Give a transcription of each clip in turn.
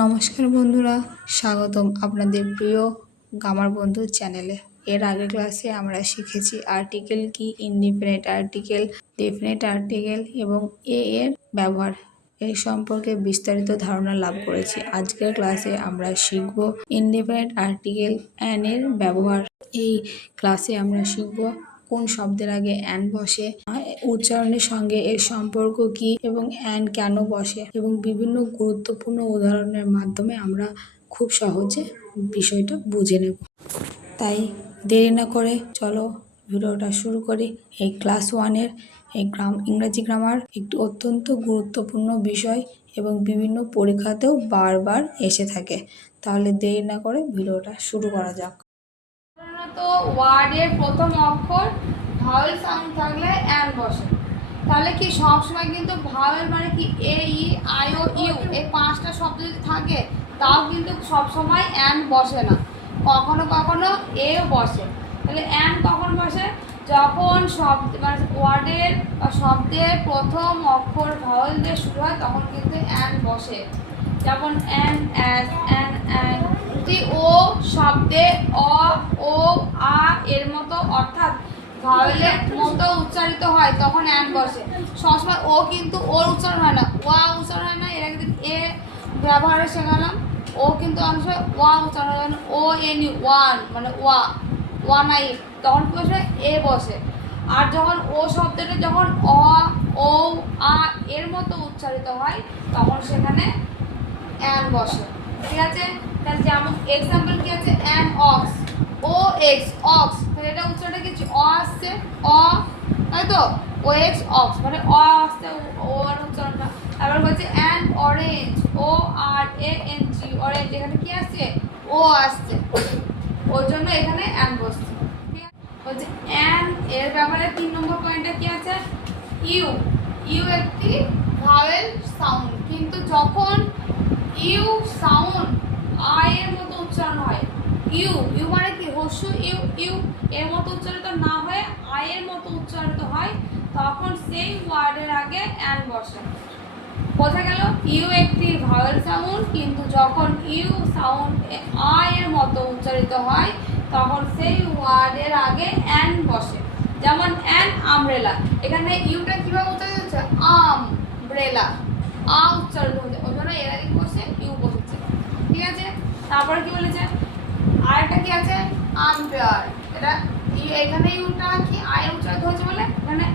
নমস্কার বন্ধুরা, স্বাগতম আপনাদের প্রিয় গ্রামার বন্ধু চ্যানেলে। এর আগের ক্লাসে আমরা শিখেছি আর্টিকেল কি, ইনডিফিনিট আর্টিকেল, ডেফিনিট আর্টিকেল এবং এর ব্যবহার এই সম্পর্কে বিস্তারিত ধারণা লাভ করেছি। আজকের ক্লাসে আমরা শিখব ইনডিফিনিট আর্টিকেল অ্যান এর ব্যবহার। এই ক্লাসে আমরা শিখব কোন শব্দের আগে অ্যান বসে, উচ্চারণের সঙ্গে এর সম্পর্ক কি এবং অ্যান কেন বসে, এবং বিভিন্ন গুরুত্বপূর্ণ উদাহরণের মাধ্যমে আমরা খুব সহজে বিষয়টা বুঝে নেব। তাই দেরি না করে চলো ভিডিওটা শুরু করি। এই ক্লাস 1-এর এই ইংরেজি গ্রামার একটি অত্যন্ত গুরুত্বপূর্ণ বিষয় এবং বিভিন্ন পরীক্ষাতেও বারবার এসে থাকে। তাহলে দেরি না করে ভিডিওটা শুরু করা যাক। সাধারণত ওয়ার্ডের প্রথম অক্ষর ভাওয়েল সাউন্ড থাকলে অ্যান বসে। তাহলে কি সবসময় কিন্তু ভাওয়েল মানে কি এ, ই, আই ও ইউ এই 5টা শব্দ যদি থাকে তাও কিন্তু সবসময় অ্যান বসে না, কখনো কখনো এও বসে। তাহলে অ্যান কখন বসে? যখন শব্দ মানে ওয়ার্ডের বা শব্দের প্রথম অক্ষর ভাওয়েল দিয়ে শুরু হয় তখন কিন্তু অ্যান বসে। যেমন অ্যান, অ্যাস, অ্যান, অ্যান। ও শব্দে অ, ও, আ এর মতো অর্থাৎ ভাওয়েলের মতো উচ্চারিত হয় তখন অ্যান বসে। সবসময় ও কিন্তু ওর উচ্চারণ হয় না, ওয়া উচ্চারণ হয় না। এর একদিন এ ব্যবহারে শেখালাম, ও কিন্তু অনেক সময় ওয়া উচ্চারণ হয়, ও এন ইউ ওয়ান মানে ওয়া, ওয়ান আই, তখন কি বসে? এ বসে। আর যখন ও শব্দটা যখন অ, ও, আ এর মতো উচ্চারিত হয় তখন সেখানে অ্যান বসে। ঠিক আছে? তাহলে যেমন এক্সাম্পল কি আছে? An ox, O X ox, তাহলে এটা উচ্চারণটা কি? অ আসছে, অ, তাই তো? ও এক্স অক্স মানে অ আসছে, ও আর উচ্চারণটা। তারপর বলছে an orange, O R A N G orange, এখানে কি আসছে? ও আসছে, ওর জন্য এখানে অ্যান বসছে। ঠিক আছে? বলছে অ্যান এর ব্যাপারে 3 নম্বর পয়েন্টটা কি আছে? ইউ, ইউ একটি ভাওয়েল সাউন্ড, কিন্তু যখন ইউ সাউন্ড আই এর মতো উচ্চারণ হয়, ইউ, ইউ মানে কি? হস্য ইউ, ইউ এর মতো উচ্চারিত না হয়ে আই এর মতো উচ্চারিত হয় তখন সেই ওয়ার্ডের আগে অ্যান বসে। বোঝা গেল? ইউ একটি ভাওয়েল সাউন্ড, কিন্তু যখন ইউ সাউন্ড আই এর মতো উচ্চারিত হয় তখন সেই ওয়ার্ডের আগে অ্যান বসে। যেমন অ্যান আমব্রেলা, এখানে ইউটা কিভাবে উচ্চারিত হচ্ছে? আমব্রেলা, আ উচ্চারিত হচ্ছে, ওই জন্য এর আগে বসে ইউ বসেছে। ঠিক আছে? তারপরে কি বলেছে? আরেকটা কি আছে? আম্পায়ার, এটা এখানে ইউটা কি আই উচ্চারিত হচ্ছে বলে এখানে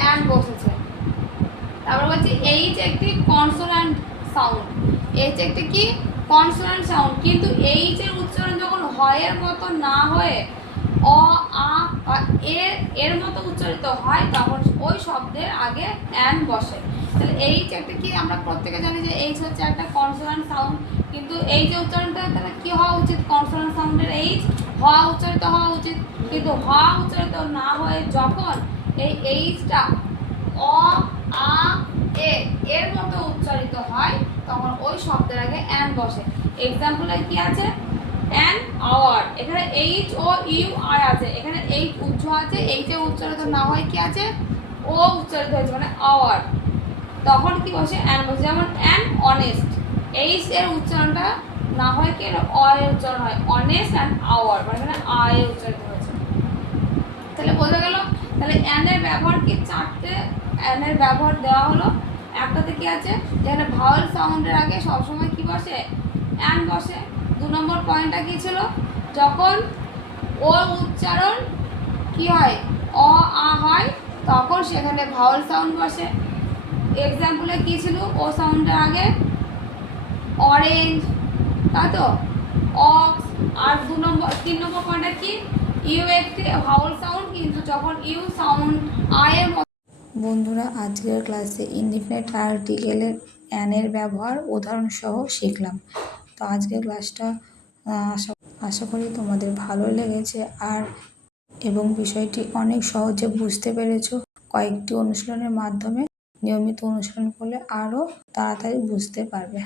অ্যান বসেছে। তারপর বলছি এইচ একটি কনসোনান্ট সাউন্ড, এইচ একটি কি? কনসোনান্ট সাউন্ড, কিন্তু এইচ এর উচ্চারণ যখন হয়ের মতো না হয়ে অ, আ বা এর মতো উচ্চারিত হয় তখন ওই শব্দের আগে অ্যান বসে। তাহলে এইচ একটা কি? আমরা প্রত্যেকে জানি যে এইচ হচ্ছে একটা কনসোনান্ট সাউন্ড, কিন্তু এই যে উচ্চারণটা তাহলে কি হওয়া উচিত? কনসোনান্ট সাউন্ডের এইচ হ উচ্চারিত হওয়া উচিত, কিন্তু হ উচ্চারিত না হয়ে যখন এই এইচটা অ, আ, এর মতো উচ্চারিত হয় তখন ওই শব্দের আগে অ্যান বসে। এক্সাম্পলে কি আছে? অ্যান আওয়ার, এখানে এইচ ও ইউ আর আছে, এখানে এইচ উচ্চ আছে, এইচ এ উচ্চারিত না হয় কি আছে? ও উচ্চারিত হয়েছে মানে আওয়ার, তখন কি বসে? অ্যান বসে। যেমন অ্যান অনেস্ট, এইচ এর উচ্চারণটা না হয় কি? অ এর উচ্চারণ হয়, অনেস্ট অ্যান্ড আওয়ার মানে এখানে আ এর উচ্চারিত হয়েছে। তাহলে বোঝা গেল? তাহলে অ্যান এর ব্যবহার কি? 4টে অ্যান এর ব্যবহার দেওয়া হলো। একটাতে কি আছে? যেখানে ভাওয়েল সাউন্ডের আগে সবসময় কি বসে? অ্যান বসে। 2 নম্বর পয়েন্টটা কি ছিল? যখন ওর উচ্চারণ কি হয়? অ, আ হয় তখন সেখানে ভাওয়েল সাউন্ড বসে। এক্সাম্পলে কি ছিল? ও সাউন্ডের আগে অরেঞ্জ, তাই তো? অক্স। আর 3 নম্বর পয়েন্টটা কি? ইউ একটি ভাওয়েল সাউন্ড, কিন্তু যখন ইউ সাউন্ড আই এর মতো। বন্ধুরা, আজকের ক্লাসে ইনডিফিনিট আর্টিকেলের অ্যানের ব্যবহার উদাহরণ সহ শিখলাম। তো আজকের ক্লাসটা আশা করি তোমাদের ভালো লেগেছে এবং বিষয়টি অনেক সহজে বুঝতে পেরেছো। কয়েকটি অনুশীলনের মাধ্যমে নিয়মিত অনুশীলন করলে আরও তাড়াতাড়ি বুঝতে পারবে।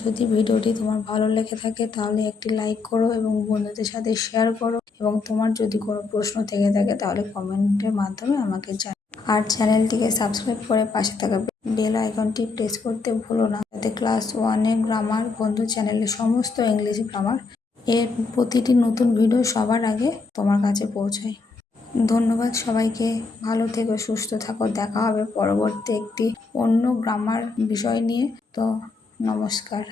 যদি ভিডিওটি তোমার ভালো লেগে থাকে তাহলে একটি লাইক করো এবং বন্ধুদের সাথে শেয়ার করো, এবং তোমার যদি কোনো প্রশ্ন থেকে থাকে তাহলে কমেন্টের মাধ্যমে আমাকে জানাও। আর চ্যানেলটিকে সাবস্ক্রাইব করে পাশে থাকা বেল আইকনটি প্রেস করতে ভুলো না, যাতে ক্লাস 1 গ্রামার বন্ধু চ্যানেলের সমস্ত ইংলিশ গ্রামার এর প্রতিটি নতুন ভিডিও সবার আগে তোমার কাছে পৌঁছায়। ধন্যবাদ সবাইকে, ভালো থেকো, সুস্থ থাকো। দেখা হবে পরবর্তী একটি অন্য গ্রামার বিষয় নিয়ে। তো নমস্কার।